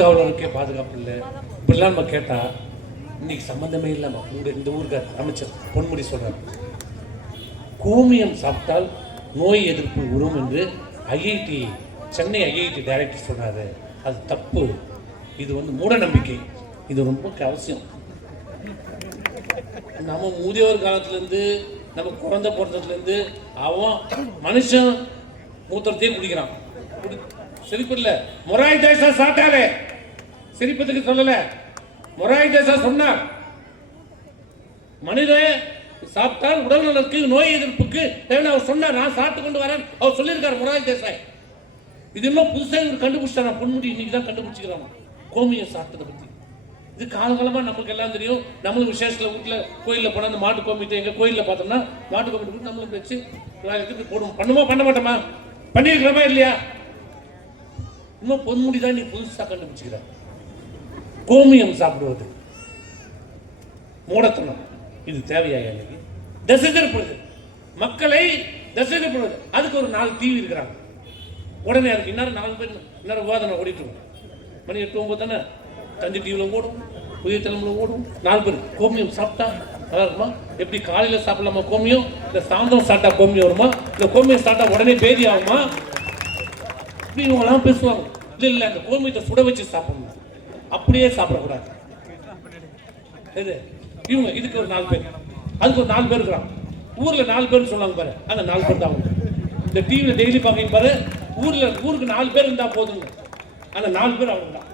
காவலருக்கே பாதுகாப்பு இல்லை இப்படிலாம் நம்ம கேட்டால் இன்னைக்கு சம்மந்தமே இல்லாம இந்த ஊருக்கு அமைச்சர் பொன்முடி சொல்றாரு, கோமியம் சாப்பிட்டால் நோய் எதிர்ப்பு உறும் என்று ஐஐடி சென்னை ஐஐடி டைரக்டர் சொன்னாரு. அது தப்பு. இது மூட நம்பிக்கை. இது ரொம்ப அவசியம். நம்ம முதியோர் காலத்திலேருந்து நம்ம குழந்தை பிறந்ததுலேருந்து அவன் மனுஷன் மூத்திரத்தையும் குடிக்கிறான். சிரிப்பு இல்லை. மொராய் தேசா சாப்பிட்டாலே சிரிப்பதுக்கு சொல்லல. மொராய் தேசா சொன்னார், மனித சாப்பிட்டால் உடல் நலனுக்கு நோய் எதிர்ப்புக்கு தேவை அவர் சொன்னார். நான் சாப்பிட்டு கொண்டு வரேன் அவர் சொல்லியிருக்காரு மொராய் தேசாய். இது இன்னும் புதுசாக இவர் கண்டுபிடிச்சாரா? பொன்முடி இன்னைக்கு தான் கண்டுபிடிச்சிக்கிறான் கோமியம் சாப்பிட்டதை பற்றி. இது காலகாலமாக நமக்கு எல்லாம் தெரியும். நம்மளும் விசேஷத்தில் வீட்டில் கோயிலில் போனால் அந்த மாட்டு கோமியத்தை எங்கள் கோயிலில் பார்த்தோம்னா மாட்டு கோமியத்தை நம்மளுக்கு வச்சு போடுவோம். பண்ணுமா பண்ண மாட்டோமா? பண்ணியிருக்கிறோமா இல்லையா? இன்னும் பொன்முடி தான் நீ புதுசாக கண்டுபிடிச்சிக்கிற கோமியம் சாப்பிடுவது மூடத்தனம். இது தேவையா? எனக்கு திசை திருப்புறது, மக்களை திசை திருப்புறது. அதுக்கு ஒரு 4 டிவி இருக்கிறாங்க. உடனே அதுக்கு இன்னும் 4 பேர் இன்னும் விவாதம் ஓடிட்டு மணி 8 9 தானே தந்தி டிவியில் ஓடும், புதிய தலைமையில் ஓடும். 4 பேர் கோமியம் சாப்பிட்டா நல்லா இருக்குமா? எப்படி காலையில் சாப்பிடலாமா கோமியம்? இல்லை சாயந்தரம் சாப்பிட்டா கோமியம் வருமா? இல்லை கோமியம் சாப்பிட்டா உடனே பேதி ஆகுமா? இப்படி இவங்கெல்லாம் பேசுவாங்க. இல்லை இல்லை அந்த கோமியத்தை சுட வச்சு சாப்பிடணும், அப்படியே சாப்பிடக்கூடாது. இது இவங்க இதுக்கு ஒரு 4 பேர், அதுக்கு ஒரு 4 பேர் இருக்கிறாங்க. ஊரில் 4 பேர் சொன்னாங்க பாரு, அந்த 4 பேர் தான் இந்த டிவியில் டெய்லி பார்க்க பாரு. ஊருக்கு 4 பேர் இருந்தால் போதுங்க, அந்த 4 பேர் அவங்க தான்.